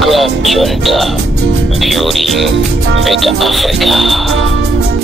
Club Junta, building better Africa.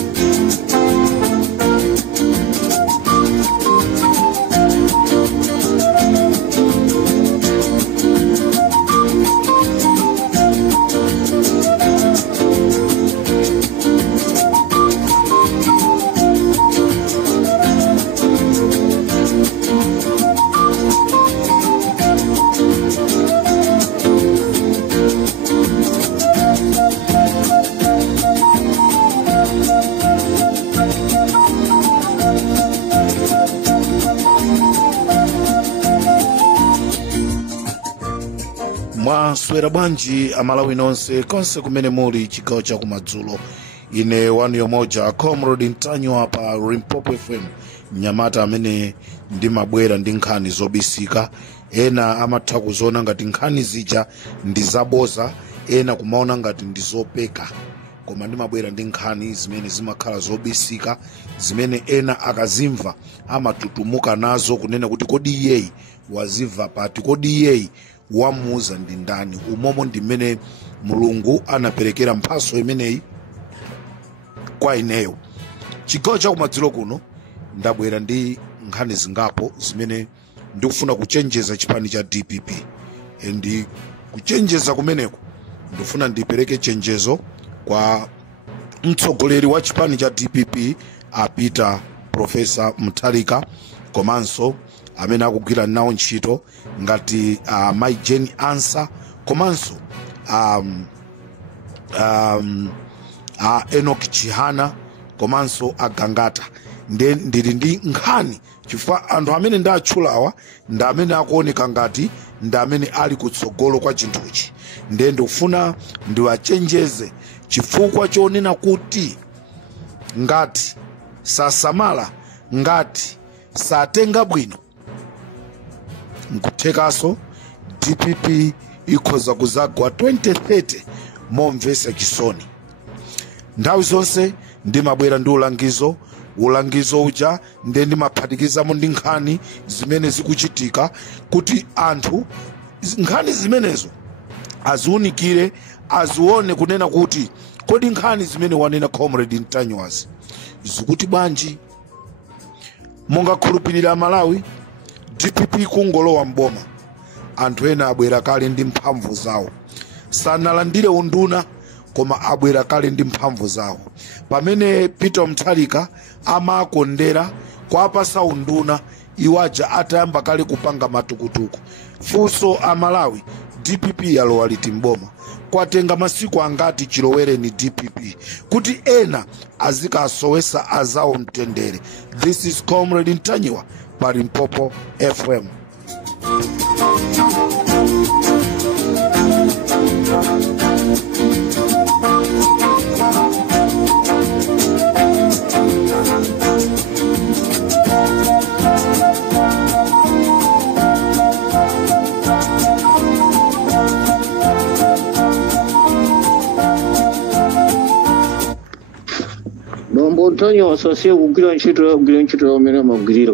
Mwaswera bwanji amalawi nonse konse kumene muli chigawo cha kumadzulo. Ine wanu yomoja Comrade Ntanywa pa Limpopo FM, Nyamata amene ndimabwera ndi nkhani zobisika. Ena amatha kuziona ngati nkhani zija ndi zaboza, ena kumaona ngati ndi zopeka, koma ndimabwera ndi nkhani zimene zimakhala zobisika, zimene ena akazimva amatutumuka nazo kunena kuti kodi iyeyi wazimva pati, kodi iyeyi wamuuza ndi ndani. Umomo ndi mmene Mulungu anaperekera mphaso imeneyi kwa ineyo. Chigawo cha kumadzulo kuno ndabwera ndi nkhani zingapo zimene ndikufuna kuchenjeza chipani cha DPP. Ndi kuchenjeza kumeneko ndifuna ndipereke chenjezo kwa mtsogoleri wa chipani cha DPP apita Profesa Mutharika, komanso amene akugwira nawo ntchito ngati Mai Jane Ansa, komanso Enoch Chihana, komanso Agangata. Ndili ndi nkhani chifukwa anthu amene ndatchulawa ndi amene akuoneka ngati ndi amene ali kutsogolo kwa chinthuchi. Ndikufuna ndiwachenjeze chifukwa chonena kuti ngati sasamala, ngati satenga bwino, nkuthekaso DPP ikhoza kuzagwa 2030 momvesa chisoni. Nthawi zonse ndimabwera ndi ulangizo uja ndimaphatikizamo ndi nkhani zimene zikuchitika kuti anthu nkhani zimenezo aziunikire, azione kunena kuti kodi nkhani zimene wanena Comrade Ntanywazi zikuti bwanji. Mungakhulupirira Malawi DPP kungolowa mboma, anthu ena abwera kale ndi mphamvu zawo, sanalandire unduna koma abwera kale ndi mphamvu zawo. Pamene Peter Mutharika amakondera kwa apasa unduna, iwaja atayamba kale kupanga matukutuku. Funso Amalawi, DPP yalowa liti mboma, kwatenga masiku angati chilowereni DPP kuti ena azikasowesa azawo mtendere. This is Comrade Ntanywa pa Limpopo FM. Nombo Ntanywa wasasiye kugwira ntchito amene amagwirira.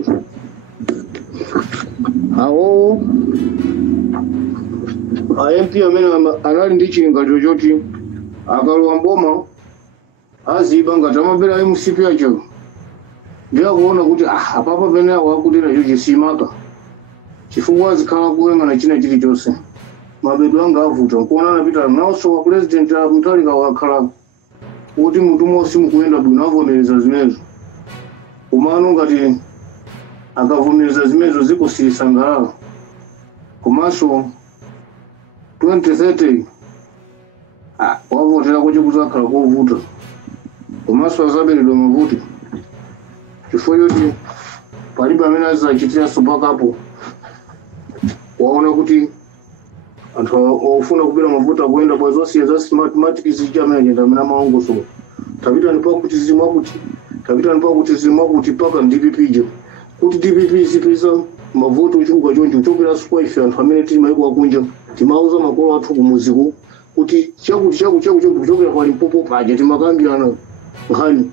Awo MP amene anali ndi chilingaliro choti akalowa mboma aziba ngati amabera MCP acho, ndiyakuona kuti apapa pene wakuti nacho chisimaka chifukwa azikhala kuyang'ana china chilichonse. Mabedu anga avuta nkuona anapita nawso wa President Mutharika wakhala kuti munthu monse mukuyenda bwino avomereza zimenezo. Komano ngati akavomereza zimenezo zikusisangalala, komanso 2030 wavotera kuti kuzakhala kovuta, komanso azaberedwa mavuto chifukwa choti palibe amene azachitira sopakapo. Waona kuti anthu ofuna kubera mavuto akuyenda kwa zosiya za mathematics zija amene ajenda amene amaongosola tapita nipa kuti zimakuti paka DPP je kuti DPP zipeza mavuto uchunga choncho uchokera kwa ife anthu amene tili maiko akunja timauza makolo athu kumuziku kuti chakuti kuchokera kwa Limpopo paje timakambirana nkhani.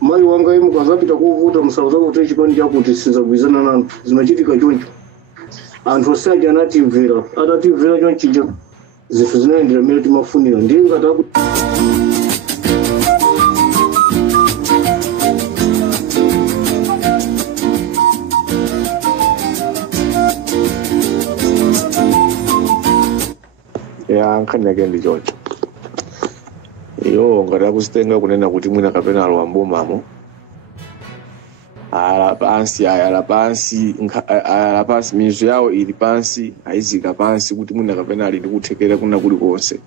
Mai wanga imu kazapita kuvuta msauza kuti chipani chakuti sizagwizana nanu zimachitika choncho. anthu osaja anatimvera atatimvera chonchija zinthu zinaendera mmene timafunira ndiye ngati ya nkhani yake ndi choncho iyo ngati akusitenga kunena kuti mwina kapena alowa mbomamo ayala pansi mizu yawo ili pansi ayizika pansi kuti mwina kapena ali ndikuthekera kuna kulikonse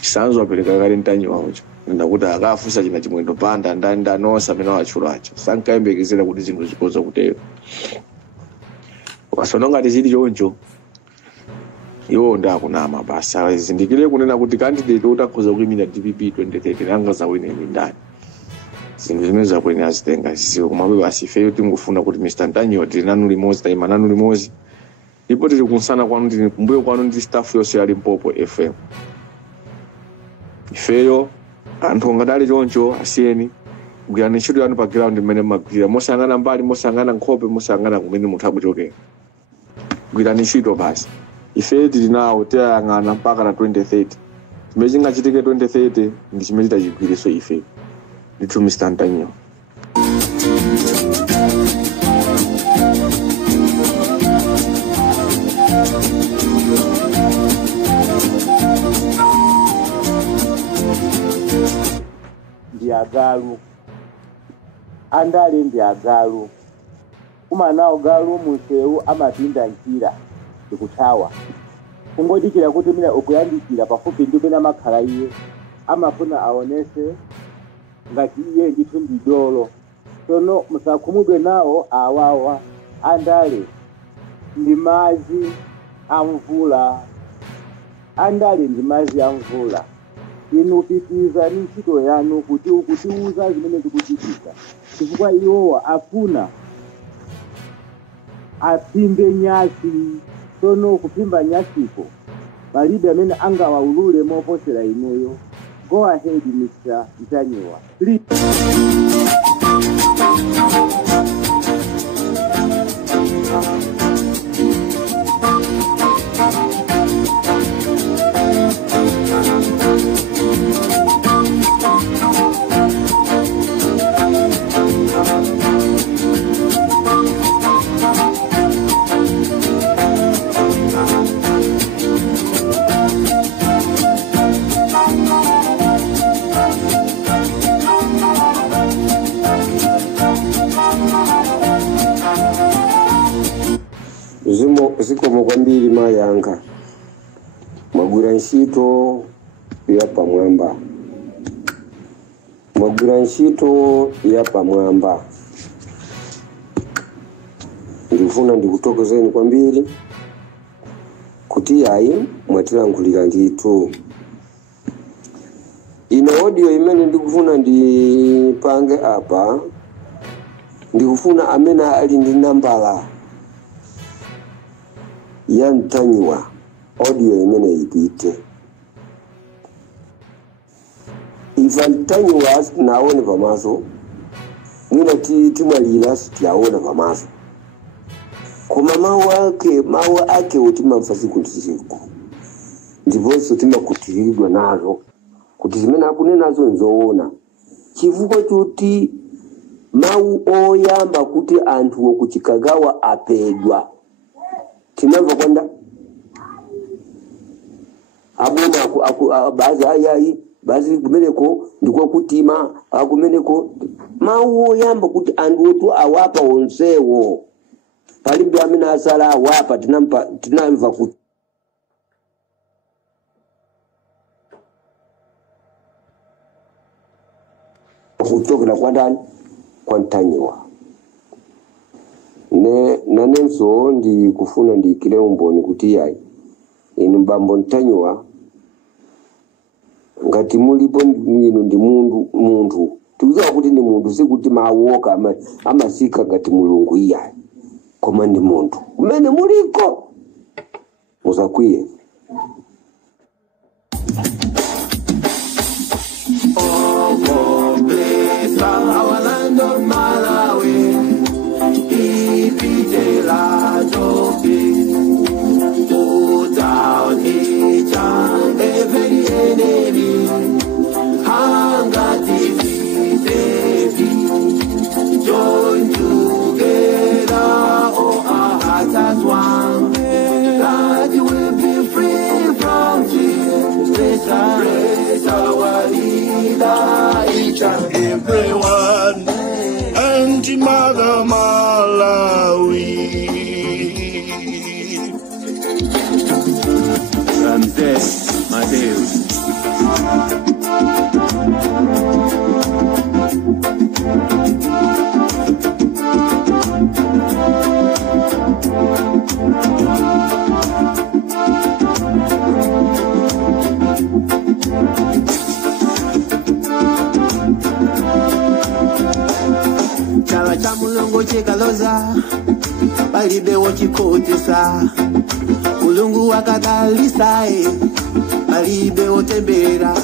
chisanzo apereka kale mtanyiwacho nenda kuti akafusa china chimwendo panda ndanosa amene wachulacho sankayembekezera kuti zinthu zikoza kutero wasona ngati zili choncho iwo ndakunama basa zindikire kunena kuti candidate utakhoza kuyimira DPP 2030 nanga zawineni ndani zinthu zimene zakwenera azitenga zisiwe kumabe basifeyo tingofuna kuti Mr. Ntanyiwa tili nanu limodzi tayima nanu limodzi ndipo tili kunsana kwanu tili kumbuyo kwanu ndi staff yonse ya Limpopo FM ifeyo anthu ngadali choncho asiyeni kugwirani ntchito yanu pa ground mmene mumagwira mosangana mbali mosangana nkhope mosangana kumene mutha kuchokera kugwirani ntchito basi ife tili nawo tiyang'ana mpaka na 2030 chimene chingachitike 2030 ndi chimene tachigwireso ife ndithu Mr. Ntanyiwa ndi agalu andale ndi agalu umanawo galu munsewu amapinda njira ndikuthawa kungodikira kuti mina ukuyandikira pafupi ndi bena makhala iye amafuna aonese ngati iye ndithu ndi dolo sono musakhumudwe nawo awawa andale ndi madzi amvula andale ndi madzi amvula inu pitiza ni ntchito yanu kutiuza zimene tikuchitika chifukwa iwowa afuna apimbe nyasi sono kupimba nyasiko palibe amene angawaulule moposera ineyo. Go ahead Mr. Ntanyiwa. Zikomo kwambiri mayanga magwira ntchito ya pamwamba ndifuna ndikutokozeni kwambiri kuti yayi mwatilankhulira ndithu ino audio imene ndikufuna ndipange apa ndikufuna amene ali ndi nambala ya Ntanyiwa audio imene ipite ifa Ntanyiwa naone pamaso mwina timwalira sitiaona pamaso koma mawu ake utimamfasi kutisiku ndiponso timakutiridwa nazo kuti zimene akunenazo nzoona chifukwa kuti mawu oyamba kuti anthu okuchikagawa apedwa tinamva kwanda abona baadhi ayayi baadhi kumeneko ndiko kutima akumeneko mawu oyamba kuti anthu otu awapa onsewo palibe amene asala awapa tinamva kuti kutokera kwa ndani kwa Ntanyiwa nanenso ndikufuna ndikile umboni kuti yayi inu mbambo Ntanyiwa ngati mulipo inu ndi munthu tikudziwa kuti ndi munthu sikuti mawoka amasika ngati mulungu iyayi koma ndi munthu kumene muliko musakwiye our land of Malawi, ipite la topi. Chala cha mulungu chikaloza palibe wochikotesa mulungu wakadalisa palibe wotembera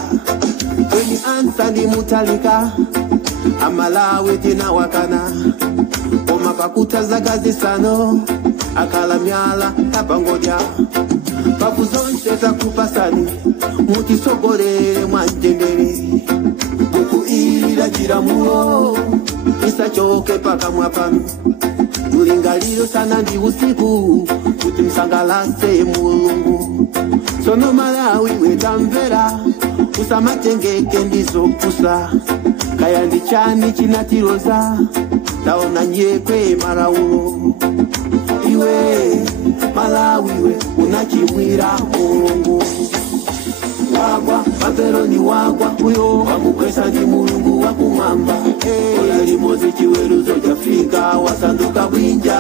kweni ansa ndi mutalika amalawi tina wakana oma kakuta zaka zisano akala myala tapangodya pafu zonse zakupasani mutisogolere mwanjendere mukuira jiramulo isachoke paka mwapami mulingaliro sana ndi usiku kuti msangalase mulungu sono Malawi wetamvera usamatengeke ndizopusa kaya ndi chani chinatiroza taona nyekwe maraulo iwe Malawi we unachimwira mulungu wagwa Babeloni wagwa uyo wamukwesa ndi mulungu wakumwamba ola limozi chiweruzo chafika wasanduka bwinja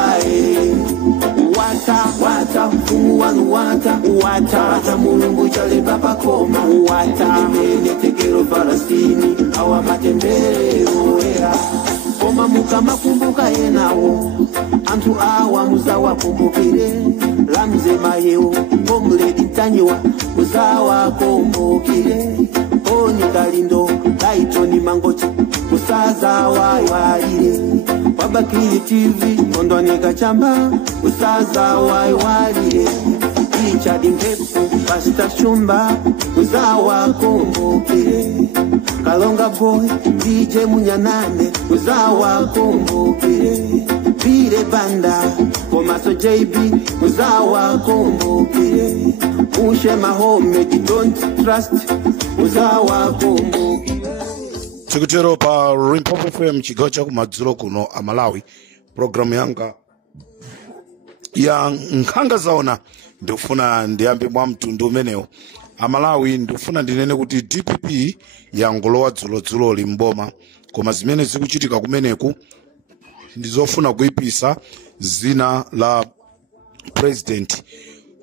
wata mfumu wanu wata mulungu chalemba pakoma wata mene tekero Palestini awa matembero era koma mukamakumbuka yenawo antu awa muzawa kumbukire Ramze Mayewo Comrade Ntanyiwa muzawa kumbukire Oni Kalindo Dayton Mangochi musaza waiwalire Wabakili TV Ondwane Kachamba musaza waiwalire Richard Mpepu Pastor Shumba muzawa kumbukire Kalonga Boy DJ Munyanane muzawa kumbukire Pire Banda Komaso JB muzawa kumbukire Mushe Mahomed Don't Trust muzawa kumbukire. Tikutero pa Limpopo FM chigawo cha kumadzulo kuno Amalawi. Programu yanga ya nkhanga zaona ndifuna ndiyambe mwa mtundu umenewo Amalawi. Ndifuna ndinene kuti DPP yangolowa dzulo limboma koma zimene zikuchitika kumeneku ndizofuna kuipisa zina la president.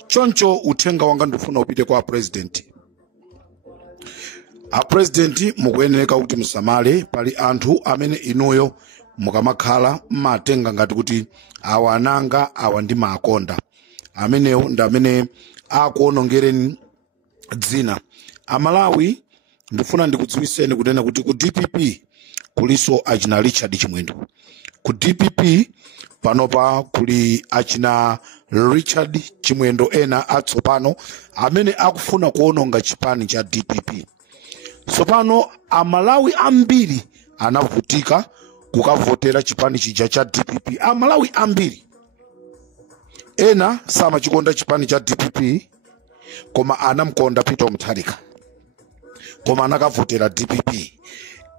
Choncho uthenga wanga ndifuna upite kwa president. A president mukuyeneka kuti musamale pali anthu amene inuyo mukamakhala mmatenga ngati kuti awa ananga awa ndi maakonda amenewo ndi amene akuonongereni dzina. Amalawi ndifuna ndikudziwiseni kunena kuti ku DPP kuliso achina Richard Chimwendo. Ku DPP panopa kuli achina Richard Chimwendo ena atsopano amene akufuna kuononga chipani cha DPP. Sopano Amalawi ambiri anavutika kukavotera chipani chija cha DPP. Amalawi ambiri ena samachikonda chipani cha DPP koma anamkonda Peter Mutharika koma anakavotera DPP.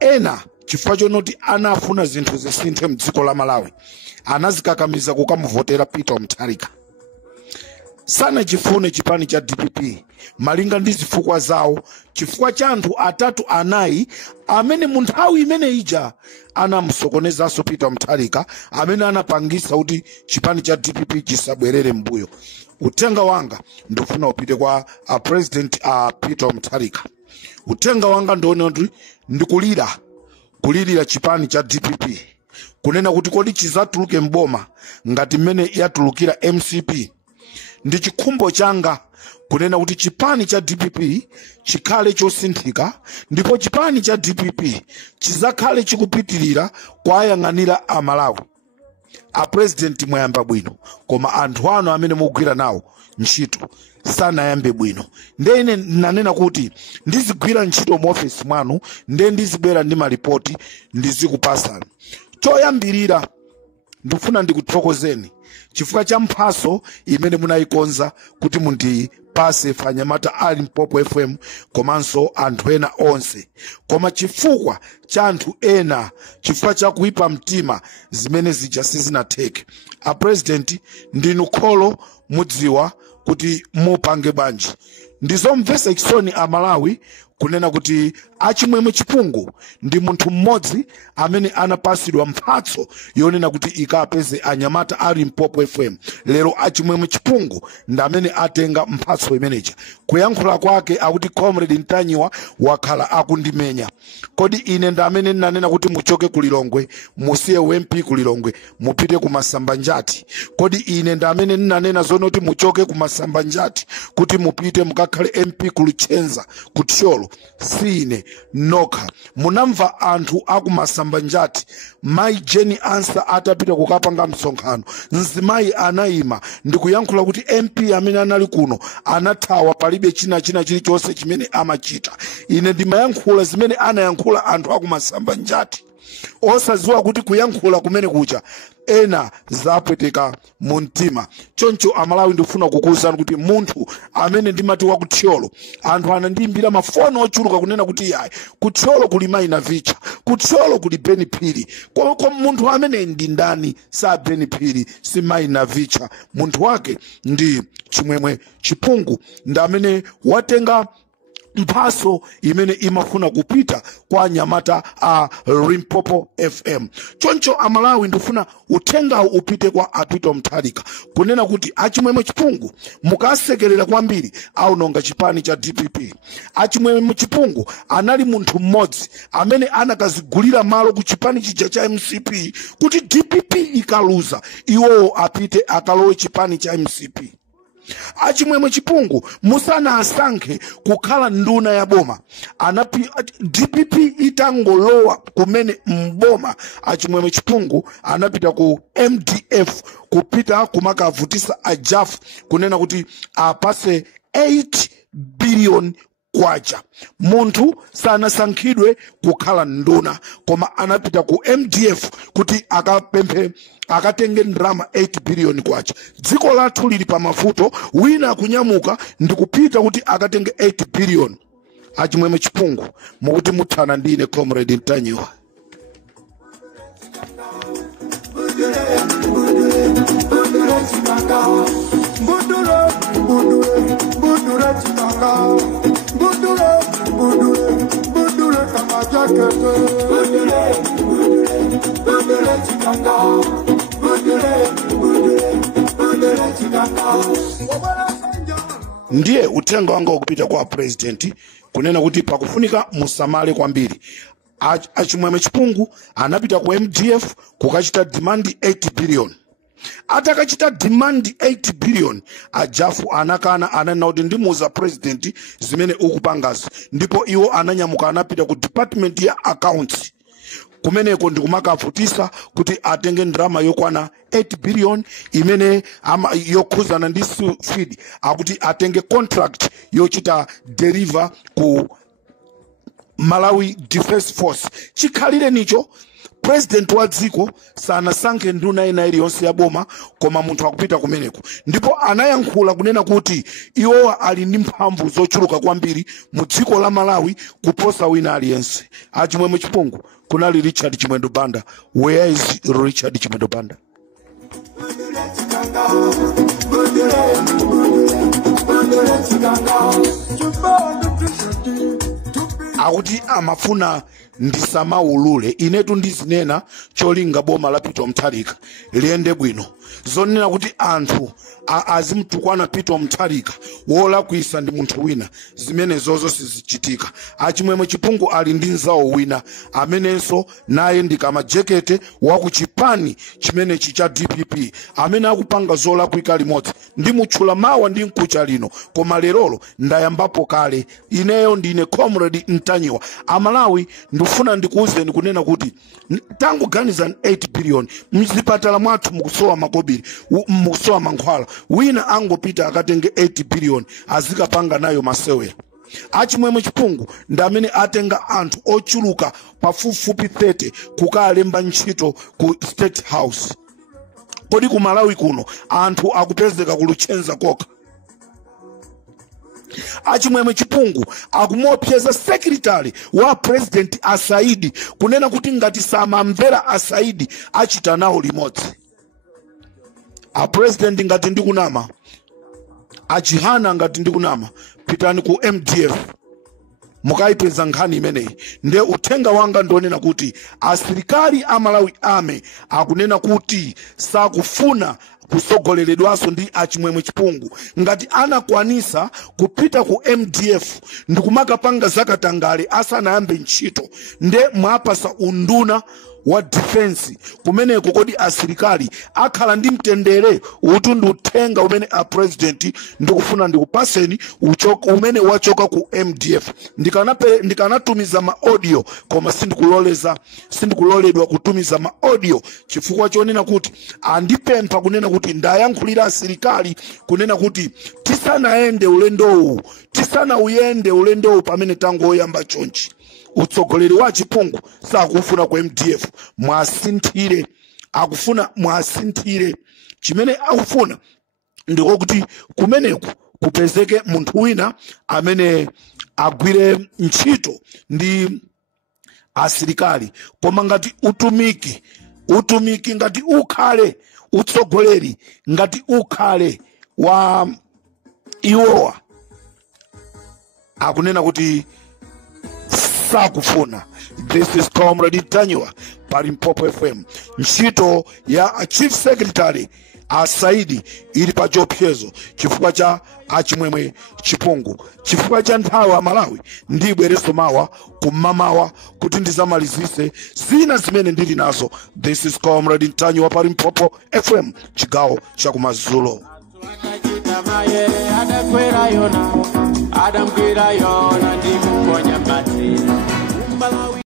Ena chifukwa chonoti anafuna zinthu zisinthe mdziko la Malawi anazikakamiza kukamuvotera Peter Mutharika. Sana chifune chipani cha DPP malinga ndi zifukwa zawo, chifukwa cha anthu atatu anayi amene munthawi imene ija anamusokonezanso Peter Mutharika amene anapangisa kuti chipani cha DPP chisabwerere mbuyo. Utenga wanga ndifuna upite kwa president Peter Mutharika. Utenga wanga ndione kulirira chipani cha DPP kunena kuti kodi chizatuluke mboma ngati mmene yatulukira MCP. Ndi chikhumbo changa kunena kuti chipani cha DPP chikhale chosinthika ndipo chipani cha DPP chizakhale chikupitirira kwa ayang'anira Amalawi. A president mwayamba bwino koma anthu anu amene mugwira nawo ntchito sanayambe bwino. Ndene nanena kuti ndizigwira ntchito mu office mwanu nde ndizibwera ndi malipoti ndizikupasani. Choyambirira ndifuna ndikuthokozeni chifukwa cha mphaso imene munayikonza kuti mundipase Fanyamata ali Limpopo FM komanso anthu ena onse. Koma chifukwa cha anthu ena, chifukwa cha kuipa mtima zimene zija sizinatheke. A president ndinu kholo mudziwa kuti mupange bwanji. Ndizomvesa chisoni Amalawi kunena kuti Achimwemwe Chipungu ndi munthu mmodzi amene anapasidwa mphatso yonena kuti ikapeze anyamata a Limpopo FM. Lero Achimwemwe Chipungu ndi amene atenga mphatso imeneja. Kuyankhula kwake akuti Comrade Ntanyiwa wakhala akundimenya. Kodi ine ndi amene nanena kuti muchoke ku Lilongwe, musiye UMP ku Lilongwe, mupite ku Masambanjati. Kodi ine ndi amene nanena zonoti muchoke ku Masambanjati kuti mupite mukakhale MP ku Luchenza ku Tcholo. Si ine nokha. Munamva anthu aku Masambanjati Mai Jenny Answer atapita kukapanga msonkhano. Nzimayi anayima ndi kuyankhula kuti MP amene anali kuno anathawa, palibe china chilichonse chimene amachita. Ine ndimayankhula zimene anayankhula anthu aku Masambanjati. Osaziwa kuti kuyankhula kumene kucha ena zapweteka mu mtima. Choncho Amalawi ndifuna kukuwuzani kuti munthu amene ndimati wa ku Tcholo, anthu anandiyimbira mafoni ochuluka kunena kuti yayi ku Tcholo kuli Mai Navicha, ku Tcholo kuli Beni Phiri. Kwa munthu amene ndi ndani? Sa Beni Phiri, si Mai Navicha. Munthu wake ndi Chimwemwe Chipungu, ndi amene watenga mphaso imene imafuna kupita kwa anyamata a Limpopo FM. Choncho Amalawi ndifuna uthenga upite kwa Apito Mutharika kunena kuti Achimwemwe Chipungu mukasekerera kwambiri aunonga chipani cha DPP. Achimwemwe Chipungu anali munthu mmodzi amene anakazigulira malo ku chipani chija cha MCP kuti DPP ikaluza iwo apite akalowe chipani cha MCP. Achimwemwe Chipungu musana asankhe kukhala nduna ya boma, DPP itangolowa kumene mboma, Achimwemwe Chipungu anapita ku MDF kupita kumakavutisa ajafu kunena kuti apase 8 billion kwacha. Munthu sanasankhidwe kukhala nduna, koma anapita ku MDF kuti akatenge ndrama 8 billion kwacha. Dziko lathu lili pa mavuto, wina kunyamuka ndikupita kuti akatenge 8 billion. Achimwemwe Chipungu mukuti muthana ndine Comrade Ntanyiwa. Ndiye uthenga wanga wakupita kwa president kunena kuti pakufunika musamale kwambiri. Achimwemwe Chipungu anapita ku MDF kukachita demand 8 billion. Atakachita demand 8 billion, ajafu anakana, ananena kuti ndimuza president zimene ukupangazi. Ndipo iwo ananyamuka anapita ku department ya accounts. Kumeneko ndikumakavutisa kuti atenge ndrama yokwana 8 billion imene yokhuzana ndi feed, akuti atenge contract yochita deliver ku Malawi Defense Force. Chikhalire nicho president wa dziko sanasankhe nduna ina iliyonse ya boma, koma munthu akupita kumeneko. Ndipo anayankhula kunena kuti iwo ali ndi mphamvu zochuluka kwambiri mu dziko la Malawi kuposa wina aliyense. Achimwemwe Chipungu kunali Richard Chimwendo Banda. Where is Richard Chimwendo Banda? Akuti amafuna ndisamaulule, inetu ndizinena cholinga boma la Apito Mutharika liende bwino. Zonena kuti anthu azimtukwana Apito Mutharika wola kuisa ndi munthu wina, zimene zozo sizichitika. Achimwemwe Chipungu ali ndi nzawo wina amenenso naye ndikama jekete wa kuchipani chimene chicha DPP amene akupanga zola kuika limodzi. Ndi mutchula mawa ndi mkucha lino, koma lerolo ndayambapo kale. Ineyo ndine Comrade Ntanyiwa. Amalawi ndufuna ndikuuzeni kunena kuti tangu ganiza 8 billion mzipatala mwathu mukusowa makobiri, mukusowa mankhwala, wina angopita akatenge 8 billion azikapanga nayo masewe. Achimwemwe Chipungu ndamene atenga anthu ochuluka pafupifupi 30 kukalemba ntchito ku State House. Kodi ku Malawi kuno anthu akupezeka ku Luchenza koka. Achimwemwe Chipungu akumopyeza secretary wa president Asaidi kunena kuti ngati samamvera Asaidi achita nawo limodzi. A president ngati ndikunama, achihana ngati ndikunama, pitani ku MDF. mukaipeza nkhani imeneyi. Nde uthenga wanga ndionena kuti asilikali amalawi ame akunena kuti sakufuna kusogoleredwaso ndi achimwemwe chipungu. Ngati anakwanisa kupita ku MDF ndikumakapanga zakatangale asanayambe ntchito, nde mwapasa unduna wa defense kumeneko kodi asilikali akhala ndi mtendere utu ndi uthenga umene a president ndikufuna ndikupaseni uchoka umene wachoka ku MDF. Ndikanatumiza ma audio koma sindikuloledwa kutumiza ma audio chifukwa chonena kuti andipempha kunena kuti ndayankhulira asilikali kunena kuti tisanaende ulendowu, tisanauyende ulendowu pamene tangoyamba chonchi. Utsogoleri wa chipungu sakufuna ku MDF mwasinthire, akufuna mwasinthire. Chimene akufuna ndiko kuti kumeneku kupezeke munthu wina amene agwire ntchito ndi asilikali. Koma ngati utumiki ngati ukhale utsogoleri, ngati ukhale wa iwowa, akunena kuti sakufuna. This is Comrade Ntanywa pa Limpopo FM. Ntchito ya Chief Secretary Asaidi ili pa chiopsezo chifukwa cha achimwemwe chipungu, chifukwa cha nthawi ya Malawi ndibwereso mawa kumamawa kuti ndizamalizise zina zimene ndili nazo. This is Comrade Ntanywa pa Limpopo FM, chigawo cha kumadzulo. Adam kwera yona, Adam kwera yona, ndimukonya mati.